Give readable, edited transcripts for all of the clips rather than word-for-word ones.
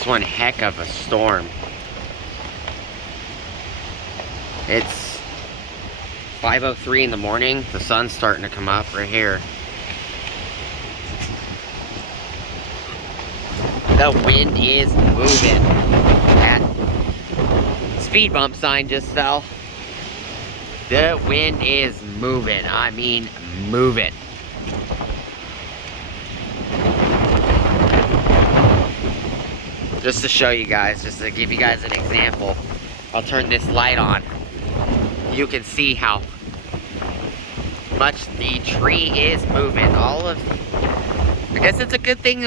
It's one heck of a storm. It's 5:03 in the morning. The sun's starting to come up right here. The wind is moving. That speed bump sign just fell. The wind is moving. I mean, moving. Just to show you guys, just to give you guys an example, I'll turn this light on. You can see how much the tree is moving. I guess it's a good thing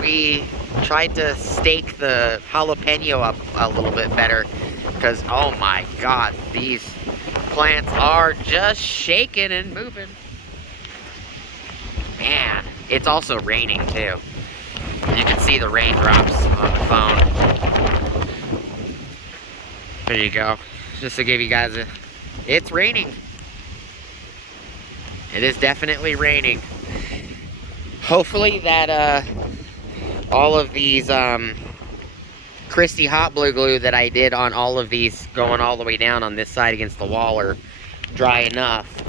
we tried to stake the jalapeno up a little bit better, because oh my god, these plants are just shaking and moving. Man, it's also raining too. You can see the raindrops on the phone. There you go. Just to give you guys it's raining. It is definitely raining. Hopefully that all of these Christy hot blue glue that I did on all of these going all the way down on this side against the wall are dry enough.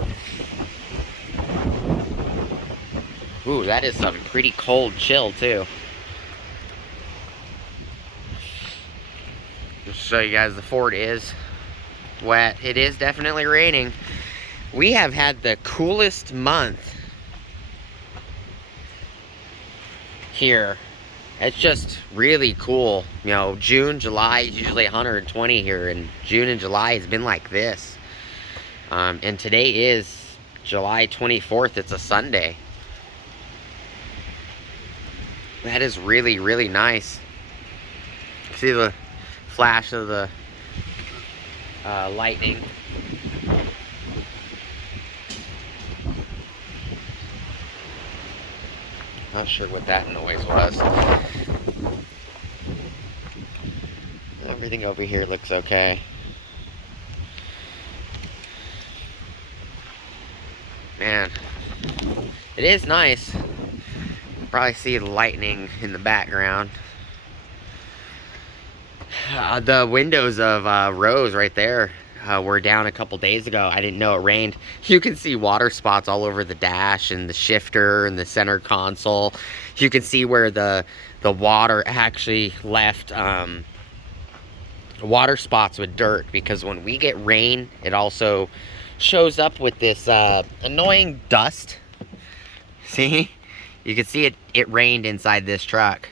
Ooh, that is some pretty cold chill too. Just show you guys the fort is wet. It is definitely raining. We have had the coolest month here. It's just really cool. You know, June, July is usually 120 here, and June and July has been like this. And today is July 24th. It's a Sunday. That is really, really nice. See the flash of the lightning. Not sure what that noise was. Everything over here looks okay. Man, it is nice. Probably see the lightning in the background. The windows of Rose right there were down a couple days ago. I didn't know it rained. You can see water spots all over the dash and the shifter and the center console. You can see where the water actually left water spots with dirt, because when we get rain, it also shows up with this annoying dust. See? You can see it rained inside this truck.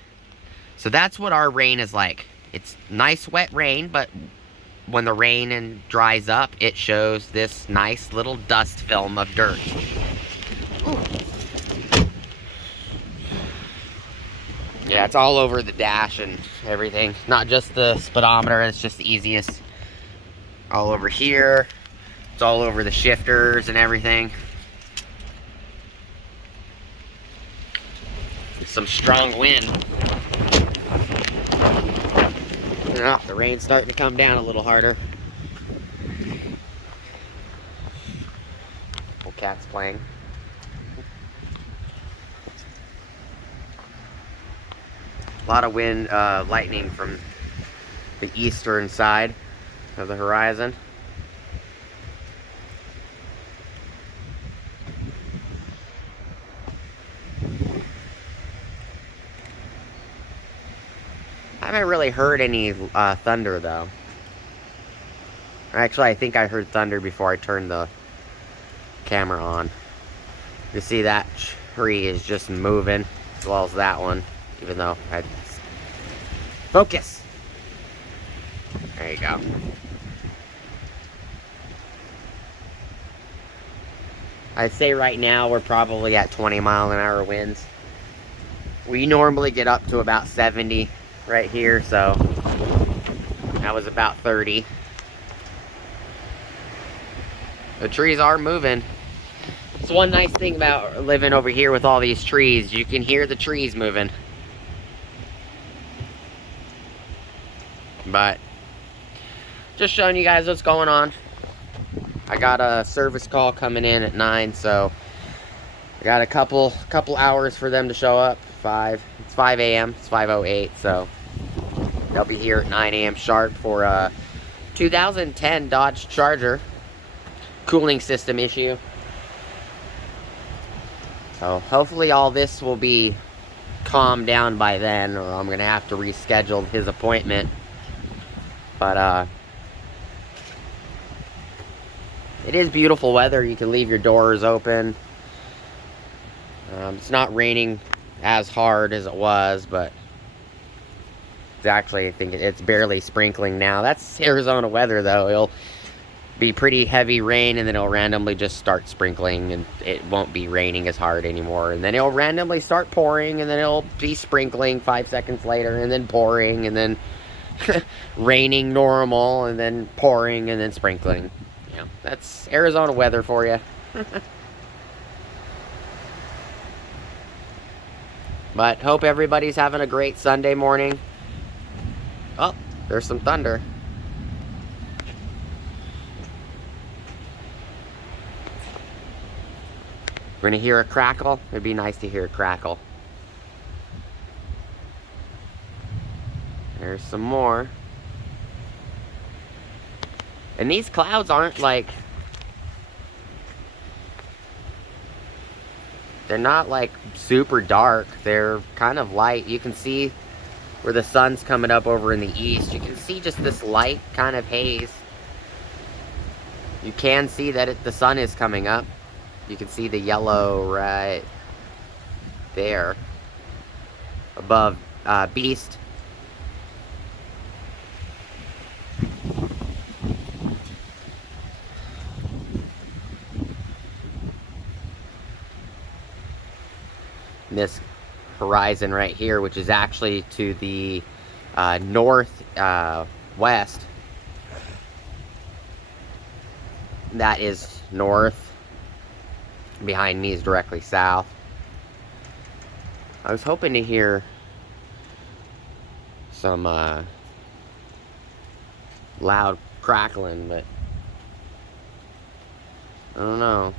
So that's what our rain is like. It's nice wet rain, but when the rain dries up, it shows this nice little dust film of dirt. Ooh. Yeah, it's all over the dash and everything. Not just the speedometer, it's just the easiest. All over here. It's all over the shifters and everything. Some strong wind. Oh, the rain's starting to come down a little harder. Old cat's playing. A lot of wind, lightning from the eastern side of the horizon. I haven't really heard any thunder though. Actually, I think I heard thunder before I turned the camera on. You see that tree is just moving, as well as that one, even though I... Focus! There you go. I'd say right now we're probably at 20-mile-an-hour winds. We normally get up to about 70 right here, so that was about 30. The trees are moving. It's one nice thing about living over here with all these trees. You can hear the trees moving. But just showing you guys what's going on. I got a service call coming in at 9, so I got a couple hours for them to show up. It's 5 a.m. It's 5:08, so they'll be here at 9 a.m. sharp for a 2010 Dodge Charger cooling system issue. So hopefully all this will be calmed down by then, or I'm gonna have to reschedule his appointment. But it is beautiful weather. You can leave your doors open. It's not raining as hard as it was, but it's actually, I think it's barely sprinkling now. That's Arizona weather, though. It'll be pretty heavy rain, and then it'll randomly just start sprinkling, and it won't be raining as hard anymore. And then it'll randomly start pouring, and then it'll be sprinkling 5 seconds later, and then pouring, and then raining normal, and then pouring, and then sprinkling. Yeah, that's Arizona weather for you. But hope everybody's having a great Sunday morning. Oh, there's some thunder. We're gonna hear a crackle. It'd be nice to hear a crackle. There's some more. And these clouds aren't like... They're not like super dark. They're kind of light. You can see where the sun's coming up over in the east. You can see just this light kind of haze. You can see that the sun is coming up. You can see the yellow right there above Beast. This horizon right here, which is actually to the north west. That is north. Behind me is directly south. I was hoping to hear some loud crackling, but I don't know.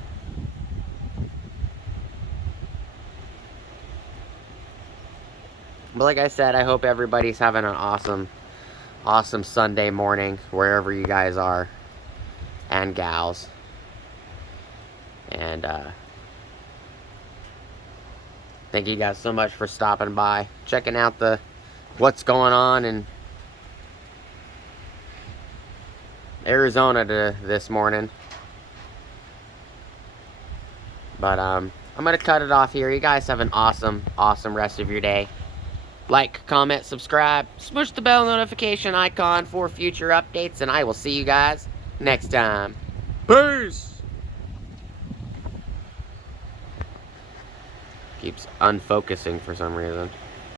But like I said, I hope everybody's having an awesome Sunday morning, wherever you guys are, and gals. And thank you guys so much for stopping by, checking out what's going on in Arizona this morning. But I'm gonna cut it off here. You guys have an awesome rest of your day. Like, comment, subscribe, smush the bell notification icon for future updates, and I will see you guys next time. Peace! Keeps unfocusing for some reason.